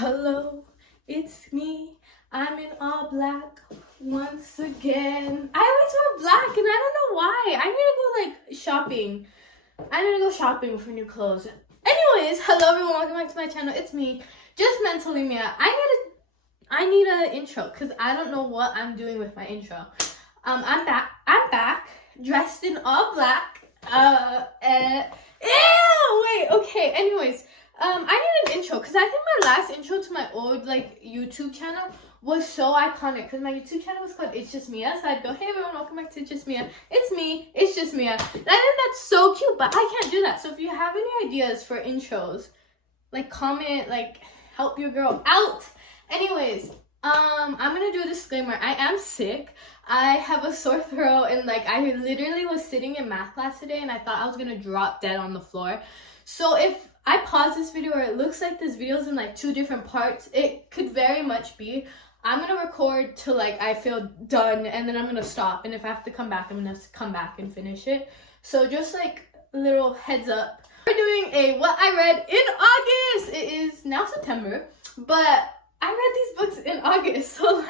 Hello, it's me. I'm in all black once again. I always wear black and I don't know why. I need to go shopping. I need to go shopping for new clothes. Anyways, hello everyone, welcome back to my channel. It's me, just mentally Mia. I need an intro because I don't know what I'm doing with my intro. I'm back, dressed in all black. Okay, anyways. I need an intro because I think my last intro to my old YouTube channel was so iconic because my YouTube channel was called It's Just Mia. So I'd go, hey everyone, welcome back to It's Just Mia. It's me, It's Just Mia. And I think that's so cute, but I can't do that. So if you have any ideas for intros, comment, help your girl out. Anyways, I'm gonna do a disclaimer. I am sick. I have a sore throat and I literally was sitting in math class today and I thought I was gonna drop dead on the floor. So if I pause this video or it looks like this video is in two different parts, it could very much be. I'm gonna record till I feel done and then I'm gonna stop, and if I have to come back, I'm gonna come back and finish it. So just a little heads up. We're doing a what I read in August. It is now September, but I read these books in August, so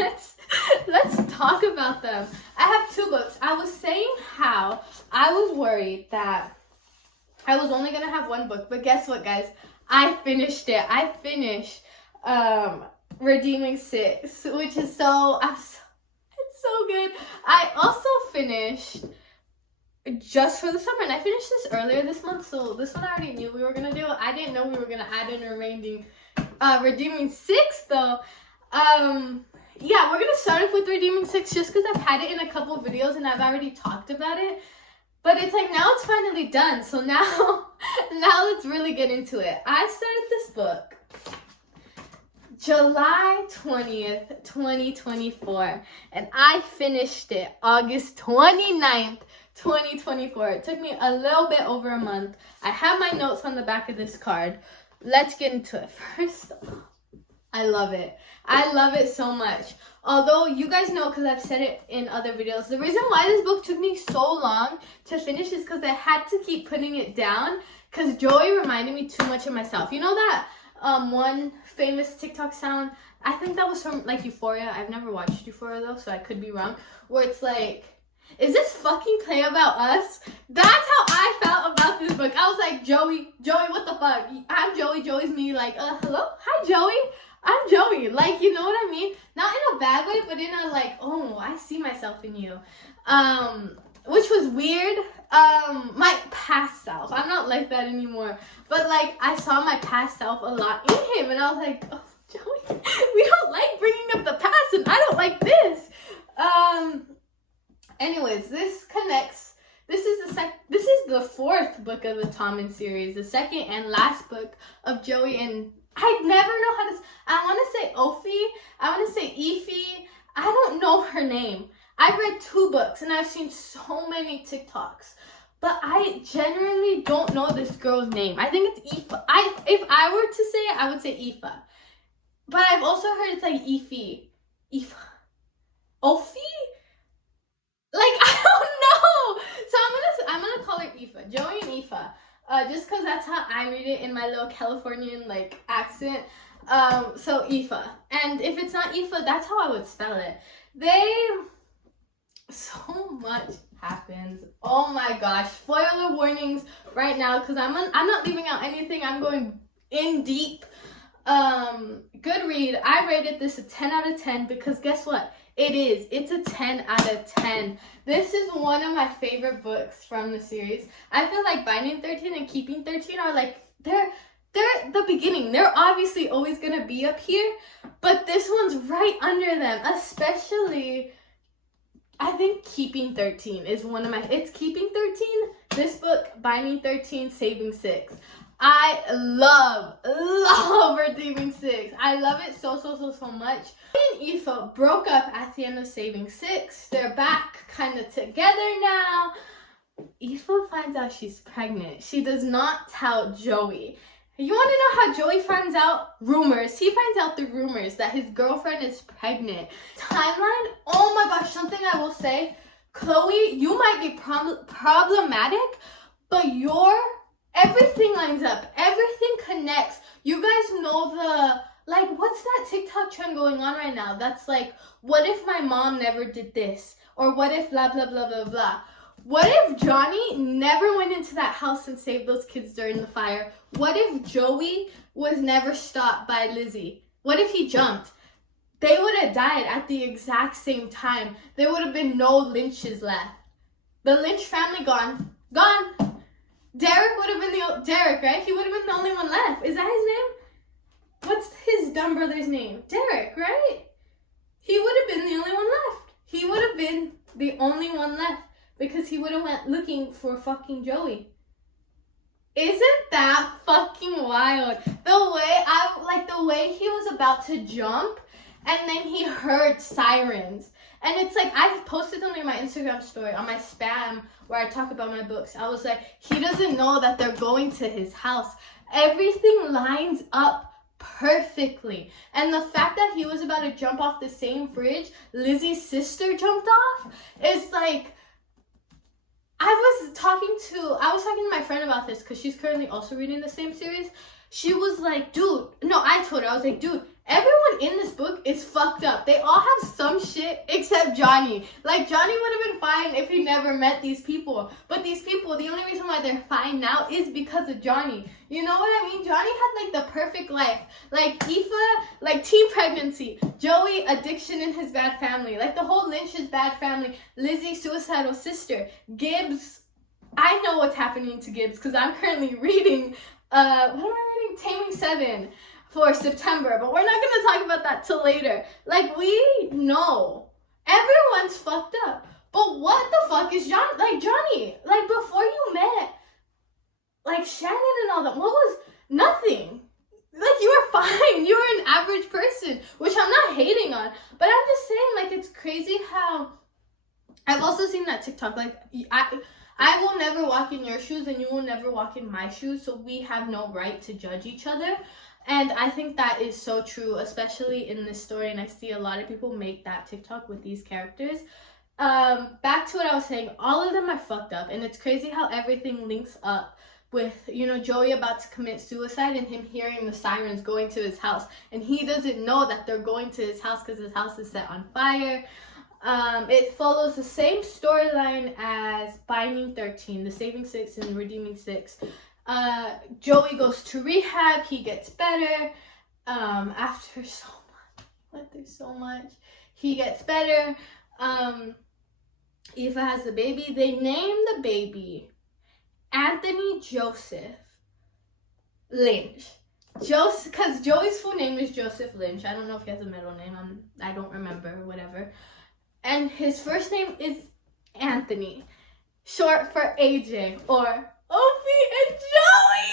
let's talk about them. I have two books. I was saying how I was worried that I was only gonna have one book, but guess what, guys? I finished it. I finished Redeeming Six, which is it's so good. I also finished Just for the Summer, and I finished this earlier this month, so this one I already knew we were gonna do. I didn't know we were gonna add in Redeeming Six though. Yeah, we're gonna start off with Redeeming Six just because I've had it in a couple of videos and I've already talked about it. But it's now it's finally done. So now let's really get into it. I started this book July 20th, 2024. And I finished it August 29th, 2024. It took me a little bit over a month. I have my notes on the back of this card. Let's get into it. First, I love it. I love it so much. Although you guys know, because I've said it in other videos, the reason why this book took me so long to finish is because I had to keep putting it down because Joey reminded me too much of myself. You know that one famous TikTok sound? I think that was from Euphoria. I've never watched Euphoria though, so I could be wrong. Where it's is this fucking play about us? That's how I felt about this book. I was like, Joey, what the fuck? I'm Joey, Joey's me. Hello? Hi, Joey. I'm Joey. You know what I mean? Not in a bad way, but in a oh, I see myself in you. Which was weird. My past self. I'm not like that anymore. But I saw my past self a lot in him, and I was like, oh, Joey, we don't like bringing up the past, and I don't like this. Anyways, this connects. This is the fourth book of the Tommen series, the second and last book of Joey and I never know how to. I want to say Ophi. I want to say Ify. I don't know her name. I've read two books and I've seen so many TikToks, but I genuinely don't know this girl's name. I think it's Aoife. If I were to say it, I would say Aoife. But I've also heard it's Ify. Aoife. Ophi? I don't know. So I'm gonna call her Aoife. Joey and Aoife. Just because that's how I read it in my little Californian accent. So Aoife. And if it's not Aoife, that's how I would spell it. So much happens. Oh my gosh. Spoiler warnings right now because I'm not leaving out anything. I'm going in deep. Good read. I rated this a 10 out of 10 because guess what? It's a 10 out of 10. This is one of my favorite books from the series. I feel like Binding 13 and Keeping 13 are they're the beginning. They're obviously always gonna be up here, but this one's right under them. Especially, I think Keeping 13 is one of my. It's Keeping 13, this book, Binding 13, Saving 6. I love Redeeming Six. I love it so much. Me and Aoife broke up at the end of Saving Six. They're back kind of together now. Aoife finds out she's pregnant. She does not tell Joey. You want to know how Joey finds out? Rumors. He finds out through rumors that his girlfriend is pregnant. Timeline? Oh my gosh, something I will say. Chloe, you might be problematic, but everything lines up. Everything connects. You guys know Like, what's that TikTok trend going on right now? That's like, what if my mom never did this? Or what if blah, blah, blah, blah, blah. What if Johnny never went into that house and saved those kids during the fire? What if Joey was never stopped by Lizzie? What if he jumped? They would have died at the exact same time. There would have been no Lynches left. The Lynch family gone. Gone. Derek would have been Derek, right? He would have been the only one left. Is that his name? What's his dumb brother's name? Derek, right? He would have been the only one left. He would have been the only one left because he would have went looking for fucking Joey. Isn't that fucking wild? The way he was about to jump and then he heard sirens. And it's like, I posted something on my Instagram story, on my spam, where I talk about my books. I was like, he doesn't know that they're going to his house. Everything lines up perfectly. And the fact that he was about to jump off the same bridge Lizzie's sister jumped off is like, I was talking to my friend about this because she's currently also reading the same series. She was like, I told her, I was like, dude, everyone in this book is fucked up. They all have some shit except Johnny. Like, Johnny would have been fine if he never met these people. But these people, the only reason why they're fine now is because of Johnny. You know what I mean? Johnny had, like, the perfect life. Like, Aoife, like, teen pregnancy. Joey, addiction in his bad family. Like, the whole Lynch's bad family. Lizzie, suicidal sister. Gibbs, I know what's happening to Gibbs because I'm currently reading, what am I reading? Taming 7. For September, but we're not gonna talk about that till later. Like, we know everyone's fucked up, but what the fuck is Johnny? Like, before you met, like, Shannon and all that, what was nothing? Like, you were fine. You were an average person, which I'm not hating on, but I'm just saying, like, it's crazy how I've also seen that TikTok. Like, I will never walk in your shoes, and you will never walk in my shoes, so we have no right to judge each other. And I think that is so true, especially in this story. And I see a lot of people make that TikTok with these characters. Back to what I was saying, all of them are fucked up. And it's crazy how everything links up with, Joey about to commit suicide and him hearing the sirens going to his house. And he doesn't know that they're going to his house because his house is set on fire. It follows the same storyline as Binding 13, the Saving 6 and Redeeming 6. Joey goes to rehab, he gets better, after so much, he gets better, Aoife has the baby. They name the baby Anthony Joseph Lynch. Because Joey's full name is Joseph Lynch. I don't know if he has a middle name, I don't remember, whatever. And his first name is Anthony, short for AJ, or Opie and Joey.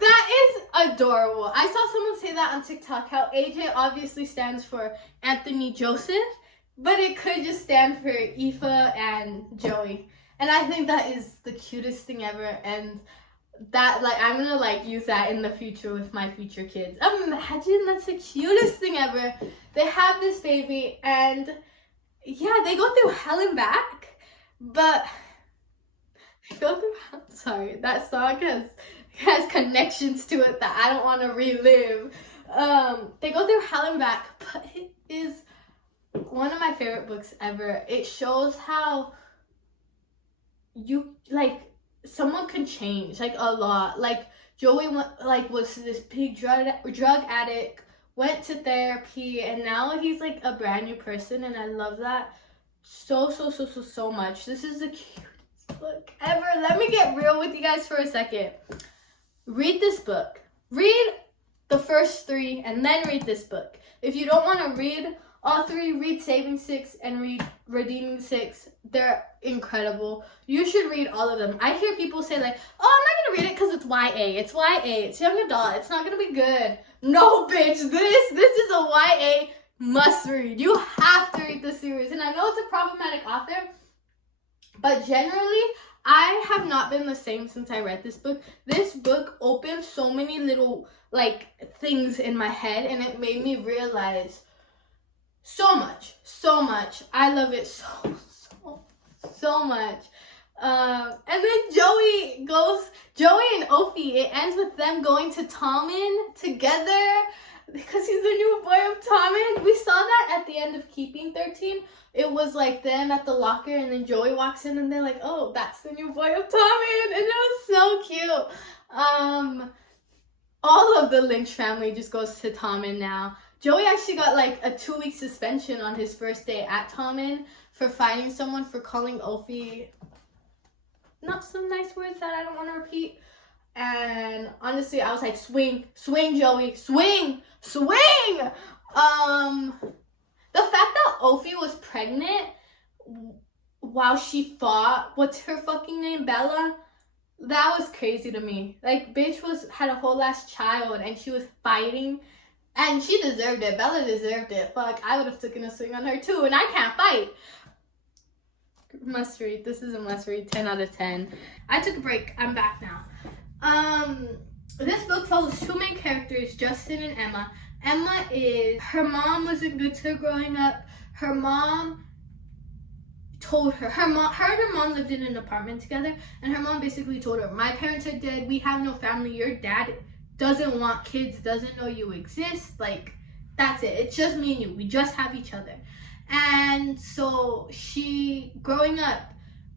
That is adorable. I saw someone say that on TikTok, how AJ obviously stands for Anthony Joseph, but it could just stand for Aoife and Joey. And I think that is the cutest thing ever. And that, like, I'm gonna, like, use that in the future with my future kids. Imagine, that's the cutest thing ever. They have this baby, and yeah, they go through hell and back, but sorry, that song has connections to it that I don't want to relive. They go through hell and back, but it is one of my favorite books ever. It shows how someone can change, like, a lot. Like, Joey was this big drug addict, went to therapy, and now he's, like, a brand new person, and I love that so much. This is the cutest book ever. Let me get real with you guys for a second. Read this book. Read the first 3, and then read this book. If you don't want to read all 3, read Saving 6 and read Redeeming 6. They're incredible. You should read all of them. I hear people say, like, oh, I'm not going to read it because it's YA. It's YA. It's young adult. It's not going to be good. No, bitch. This is a YA must read. You have to read this series. And I know it's a problematic author, but generally, I have not been the same since I read this book. This book opened so many little, like, things in my head, and it made me realize so much. I love it so much. And then Joey and Opie, it ends with them going to Tommen together. because he's the new boy of Tommen. We saw that at the end of Keeping 13. It was like them at the locker, and then Joey walks in, and they're like, "Oh, that's the new boy of Tommen," and it was so cute. All of the Lynch family just goes to Tommen now. Joey actually got like a 2-week suspension on his first day at Tommen for fighting someone for calling Ulfie not some nice words that I don't want to repeat. And honestly, I was like, swing, Joey, swing. The fact that Ulfie was pregnant while she fought, what's her fucking name, Bella? That was crazy to me. Like, bitch had a whole ass child and she was fighting, and she deserved it. Bella deserved it. Fuck, I would have taken a swing on her too, and I can't fight. Must read. This is a must read. 10 out of 10. I took a break. I'm back now. This book follows two main characters, Justin and Emma. Her mom wasn't good to her growing up. Her mom told her and her mom lived in an apartment together, and her mom basically told her, my parents are dead, we have no family, your dad doesn't want kids, doesn't know you exist, like, that's it, it's just me and you, we just have each other. And so she, growing up,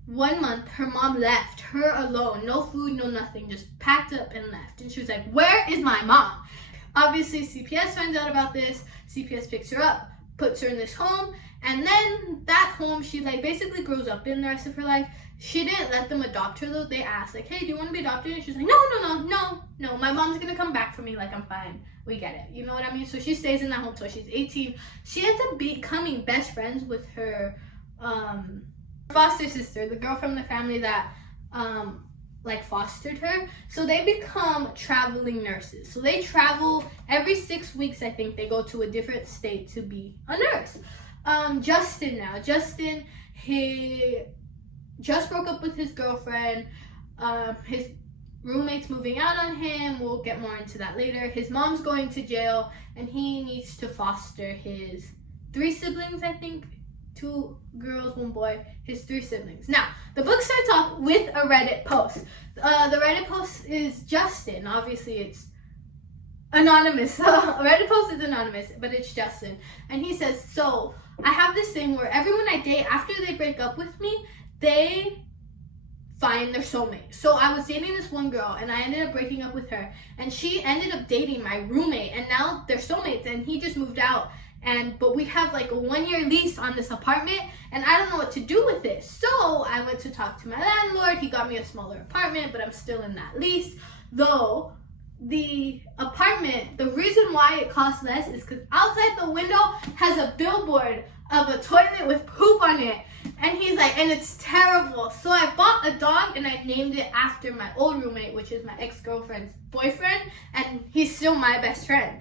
1 month, her mom left her alone, no food, no nothing, just packed up and left. And she was like, where is my mom? Obviously, CPS finds out about this. CPS picks her up, puts her in this home, and then that home, she like basically grows up in the rest of her life. She didn't let them adopt her though. They asked like, hey, do you want to be adopted? And she's like, no, my mom's gonna come back for me, like, I'm fine. We get it, you know what I mean? So she stays in that home till she's 18. She ends up becoming best friends with her foster sister, the girl from the family that like fostered her. So they become traveling nurses. So they travel every 6 weeks, I think. They go to a different state to be a nurse. Justin, he just broke up with his girlfriend. His roommate's moving out on him. We'll get more into that later. His mom's going to jail, and he needs to foster his 3 siblings, I think. 2 girls, 1 boy, his 3 siblings. Now, the book starts off with a Reddit post. The Reddit post is Justin. Obviously, it's anonymous. A Reddit post is anonymous, but it's Justin. And he says, so, I have this thing where everyone I date, after they break up with me, they find their soulmate. So I was dating this one girl, and I ended up breaking up with her. And she ended up dating my roommate, and now they're soulmates, and he just moved out. But we have like a 1-year lease on this apartment, and I don't know what to do with it. So I went to talk to my landlord. He got me a smaller apartment, but I'm still in that lease. Though the apartment, the reason why it costs less is because outside the window has a billboard of a toilet with poop on it. And he's like, and it's terrible. So I bought a dog and I named it after my old roommate, which is my ex-girlfriend's boyfriend, and he's still my best friend.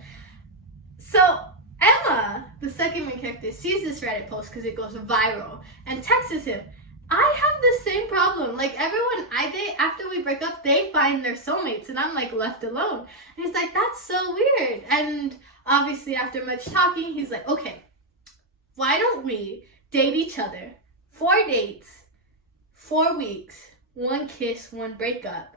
So Emma, the second main character, sees this Reddit post because it goes viral and texts him, I have the same problem. Like, everyone I date, after we break up, they find their soulmates, and I'm like left alone. And he's like, that's so weird. And obviously after much talking, he's like, okay, why don't we date each other 4 dates, 4 weeks, 1 kiss, 1 breakup.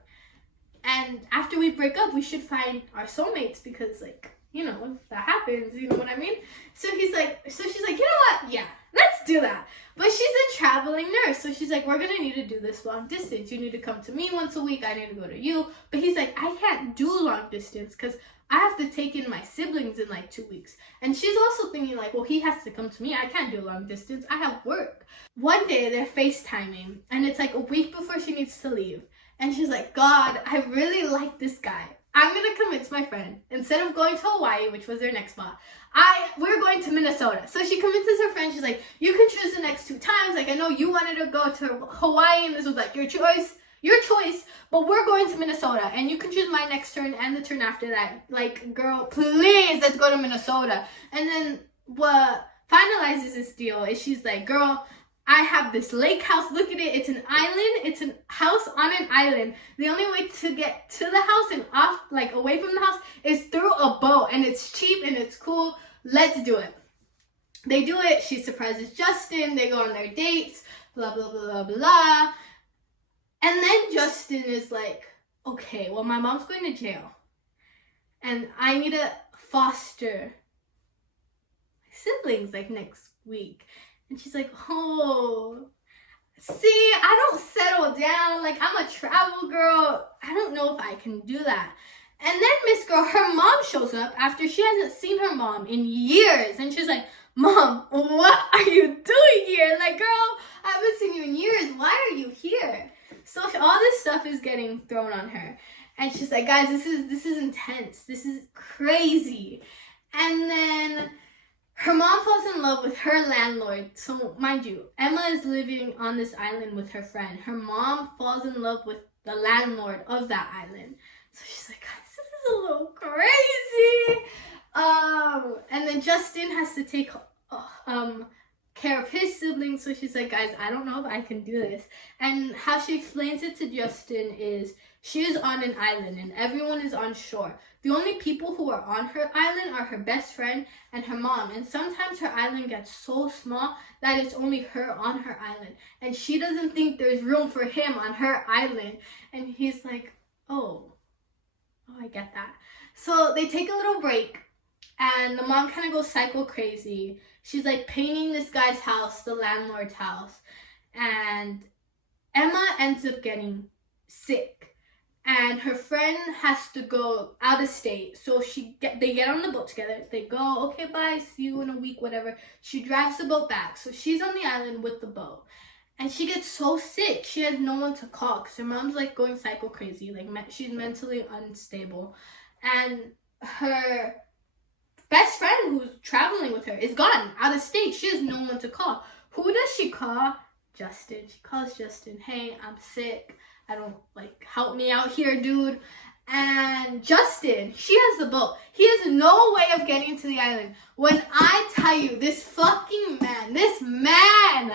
And after we break up, we should find our soulmates, because, like, you know, if that happens, you know what I mean? So she's like, you know what? Yeah, let's do that. But she's a traveling nurse. So she's like, we're going to need to do this long distance. You need to come to me once a week. I need to go to you. But he's like, I can't do long distance because I have to take in my siblings in like 2 weeks. And she's also thinking like, well, he has to come to me. I can't do long distance. I have work. One day they're FaceTiming, and it's like a week before she needs to leave. And she's like, God, I really like this guy. I'm going to convince my friend, instead of going to Hawaii, which was their next spot, we're going to Minnesota. So she convinces her friend, she's like, you can choose the next 2 times. Like, I know you wanted to go to Hawaii, and this was like your choice, but we're going to Minnesota, and you can choose my next turn and the turn after that. Like, girl, please, let's go to Minnesota. And then what finalizes this deal is she's like, girl, I have this lake house. Look at it. It's an island. It's a house on an island. The only way to get to the house and off, like away from the house, is through a boat. And it's cheap and it's cool. Let's do it. They do it. She surprises Justin. They go on their dates. Blah, blah, blah, blah, blah. And then Justin is like, okay, well, my mom's going to jail. And I need to foster siblings like next week. And she's like, oh, see, I don't settle down. Like, I'm a travel girl. I don't know if I can do that. And then Miss Girl, her mom shows up after she hasn't seen her mom in years. And she's like, Mom, what are you doing here? Like, girl, I haven't seen you in years. Why are you here? So all this stuff is getting thrown on her. And she's like, guys, this is intense. This is crazy. And then her mom falls in love with her landlord. So, mind you, Emma is living on this island with her friend. Her mom falls in love with the landlord of that island. So she's like, guys, this is a little crazy. And then Justin has to take care of his siblings. So she's like, guys, I don't know if I can do this. And how she explains it to Justin is she is on an island and everyone is on shore. The only people who are on her island are her best friend and her mom. And sometimes her island gets so small that it's only her on her island. And she doesn't think there's room for him on her island. And he's like, oh, I get that. So they take a little break and the mom kind of goes psycho crazy. She's like painting this guy's house, the landlord's house. And Emma ends up getting sick. And her friend has to go out of state. So they get on the boat together. They go, okay, bye, see you in a week, whatever. She drives the boat back. So she's on the island with the boat. And she gets so sick. She has no one to call because her mom's like going psycho crazy. Like she's mentally unstable. And her best friend who's traveling with her is gone, out of state. She has no one to call. Who does she call? Justin. She calls Justin. Hey, I'm sick. I don't, help me out here, dude. And Justin, she has the boat. He has no way of getting to the island. When I tell you, this man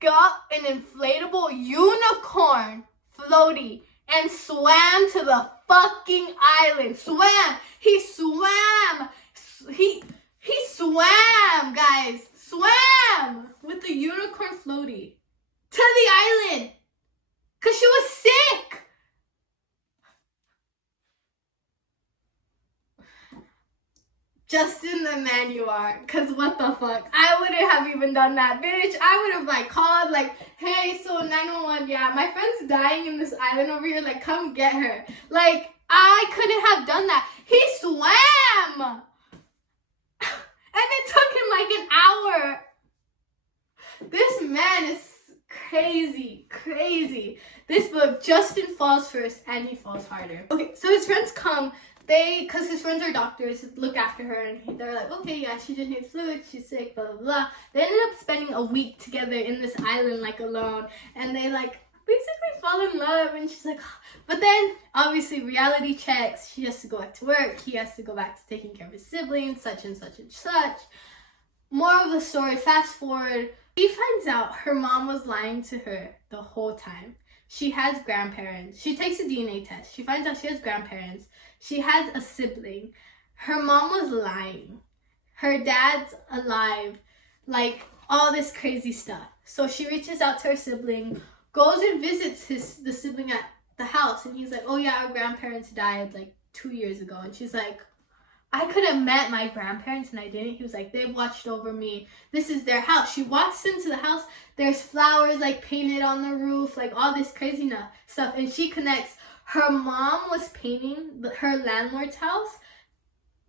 got an inflatable unicorn floaty and swam to the fucking island. He swam. He swam, guys. Swam with the unicorn floaty to the island. Because she was sick. Justin, the man you are. Because what the fuck? I wouldn't have even done that, bitch. I would have called hey, so 911, yeah, my friend's dying in this island over here. Come get her. I couldn't have done that. He swam. And it took him an hour. This man is crazy. This book, Justin falls first and he falls harder. Okay, so his friends come. Because his friends are doctors, look after her, and they're like, okay, yeah, she just needs fluids, she's sick, blah, blah, blah. They ended up spending a week together in this island, alone, and they, basically fall in love, and she's like, but then, obviously, reality checks, she has to go back to work, he has to go back to taking care of his siblings, such and such and such. More of the story, fast forward, she finds out her mom was lying to her the whole time. She has grandparents. She takes a DNA test. She finds out she has grandparents. She has a sibling. Her mom was lying. Her dad's alive. All this crazy stuff. So she reaches out to her sibling, goes and visits the sibling at the house. And he's like, oh yeah, our grandparents died 2 years ago. And she's like, I could have met my grandparents and I didn't. He was like, they watched over me. This is their house. She walks into the house. There's flowers painted on the roof, all this crazy stuff. And she connects. Her mom was painting her landlord's house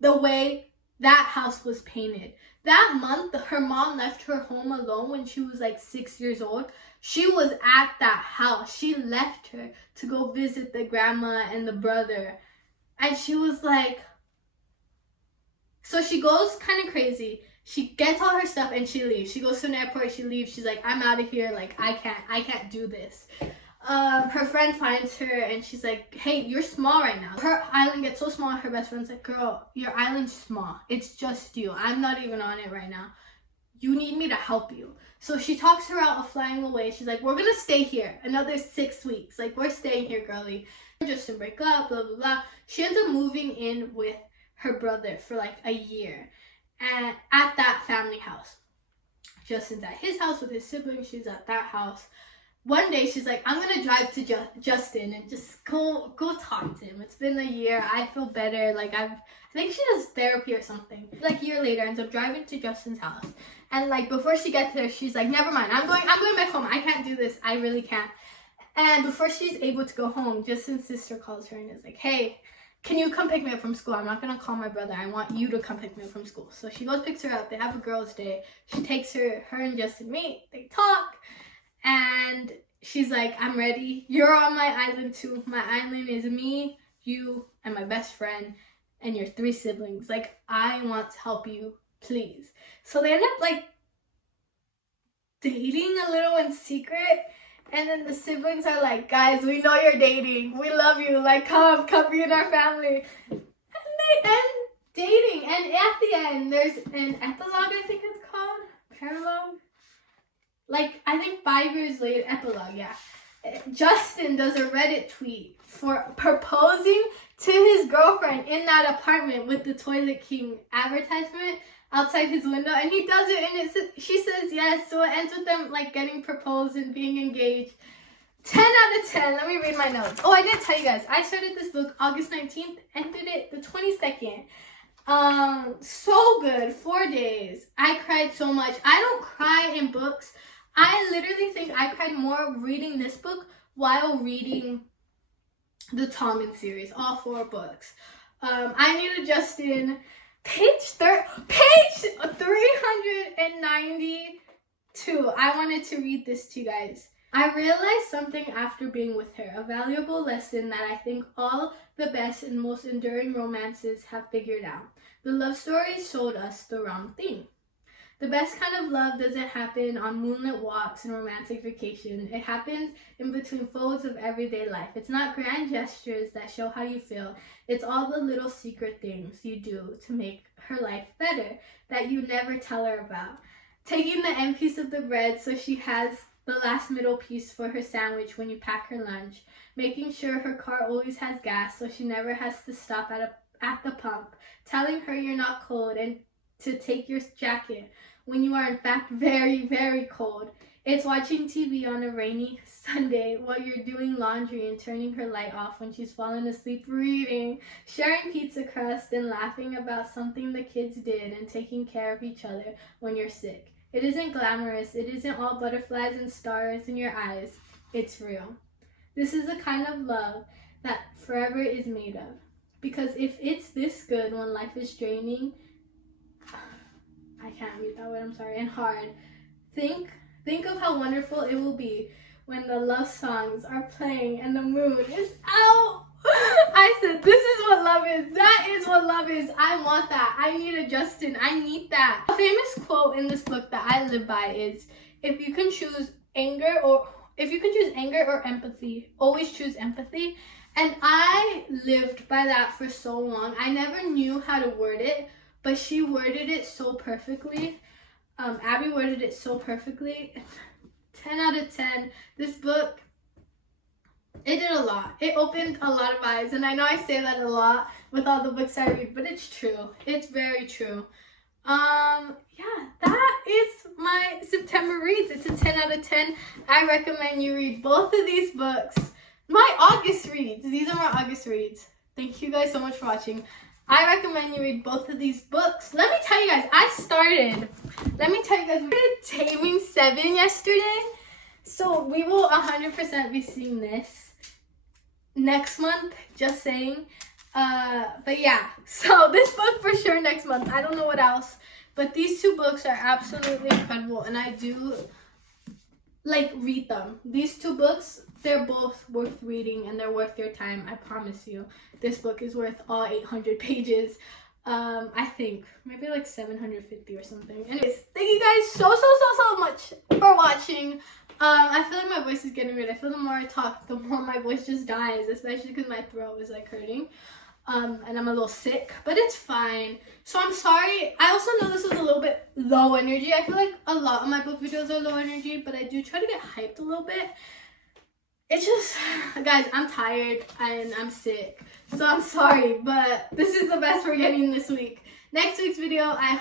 the way that house was painted. That month, her mom left her home alone when she was 6 years old. She was at that house. She left her to go visit the grandma and the brother. And she was so she goes kind of crazy. She gets all her stuff and she leaves. She goes to an airport, she leaves. She's like, I'm out of here. I can't do this. Her friend finds her and she's like, hey, you're small right now. Her island gets so small. Her best friend's like, girl, your island's small. It's just you. I'm not even on it right now. You need me to help you. So she talks her out of flying away. She's like, we're going to stay here another 6 weeks. We're staying here, girly. Just to break up, blah, blah, blah. She ends up moving in with her brother for a year and at that family house. Justin's at his house with his siblings. She's at that house. one day she's like, I'm gonna drive to Justin and just go talk to him. It's been a year. I feel better. Like I think she does therapy or something. Like a year later, ends up driving to Justin's house, and like before she gets there, she's like, never mind. I'm going back home. I can't do this. I really can't. And before she's able to go home, Justin's sister calls her and is like, hey, can you come pick me up from school? I'm not gonna call my brother. I want you to come pick me up from school. So she goes, picks her up. They have a girls' day. She takes her and Justin meet. They talk. And she's like, I'm ready. You're on my island too. My island is me, you, and my best friend, and your 3 siblings. Like, I want to help you, please. So they end up, like, dating a little in secret. And then the siblings are like, guys, we know you're dating. We love you. Like, come be in our family. And they end dating. And at the end, there's an epilogue, I think it's called. Paralogue. Like, I think 5 years later, epilogue, yeah. Justin does a Reddit tweet for proposing to his girlfriend in that apartment with the Toilet King advertisement outside his window. And he does it, and she says yes. So it ends with them, like, getting proposed and being engaged. 10 out of 10. Let me read my notes. Oh, I didn't tell you guys. I started this book August 19th, ended it the 22nd. So good. 4 days. I cried so much. I don't cry in books. I literally think I cried more reading this book while reading the Tommen series, all 4 books. I Need a Justin, page 392. I wanted to read this to you guys. I realized something after being with her, a valuable lesson that I think all the best and most enduring romances have figured out. The love stories showed us the wrong thing. The best kind of love doesn't happen on moonlit walks and romantic vacations. It happens in between folds of everyday life. It's not grand gestures that show how you feel. It's all the little secret things you do to make her life better that you never tell her about. Taking the end piece of the bread so she has the last middle piece for her sandwich when you pack her lunch. Making sure her car always has gas so she never has to stop at the pump. Telling her you're not cold and to take your jacket when you are in fact very, very cold. It's watching TV on a rainy Sunday while you're doing laundry and turning her light off when she's fallen asleep reading, sharing pizza crust and laughing about something the kids did and taking care of each other when you're sick. It isn't glamorous. It isn't all butterflies and stars in your eyes. It's real. This is the kind of love that forever is made of. Because if it's this good when life is draining, I can't read that word, I'm sorry, and hard. Think of how wonderful it will be when the love songs are playing and the moon is out. I said, this is what love is. That is what love is. I want that. I need a Justin. I need that. A famous quote in this book that I live by is, if you can choose anger or empathy, always choose empathy. And I lived by that for so long. I never knew how to word it, but she worded it so perfectly. Abby worded it so perfectly. 10 out of 10. This book, it did a lot. It opened a lot of eyes. And I know I say that a lot with all the books I read, but it's true. It's very true. Yeah, that is my September reads. It's a 10 out of 10. I recommend you read both of these books. My August reads. These are my August reads. Thank you guys so much for watching. I recommend you read both of these books. Let me tell you guys, we did Taming 7 yesterday. So we will 100% be seeing this next month, just saying. But yeah, so this book for sure next month. I don't know what else. But these 2 books are absolutely incredible. And I do, read them. These 2 books, they're both worth reading and they're worth your time. I promise you. This book is worth all 800 pages. I think maybe 750 or something. Anyways, thank you guys so much for watching. I feel like my voice is getting weird. I feel the more I talk, the more my voice just dies, especially because my throat is hurting. And I'm a little sick, but it's fine. So I'm sorry. I also know this was a little bit low energy. I feel like a lot of my book videos are low energy, but I do try to get hyped a little bit. It's just, guys, I'm tired and I'm sick. So I'm sorry, but this is the best we're getting this week. Next week's video, I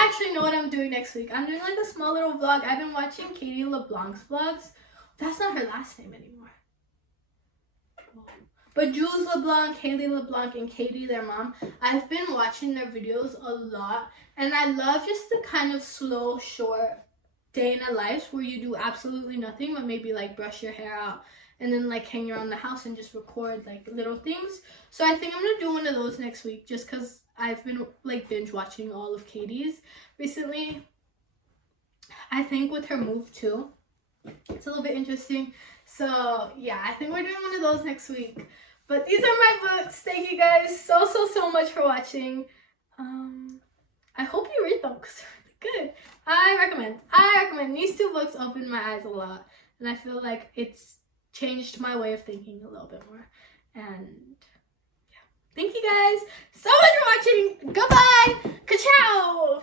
actually know what I'm doing next week. I'm doing a small little vlog. I've been watching Katie LeBlanc's vlogs That's not her last name anymore. But Jules LeBlanc, Haley LeBlanc, and Katie, their mom, I've been watching their videos a lot. And I love just the kind of slow, short day in a life where you do absolutely nothing but maybe like brush your hair out and then like hang around the house and just record like little things. So I think I'm gonna do one of those next week just because I've been like binge watching all of Katie's recently. I think with her move too, it's a little bit interesting. So yeah, I think we're doing one of those next week. But these are my books. Thank you guys so much for watching. I hope you read them because they're really good. I recommend. These two books opened my eyes a lot. And I feel like it's changed my way of thinking a little bit more. And yeah. Thank you guys so much for watching. Goodbye. Ka-chow.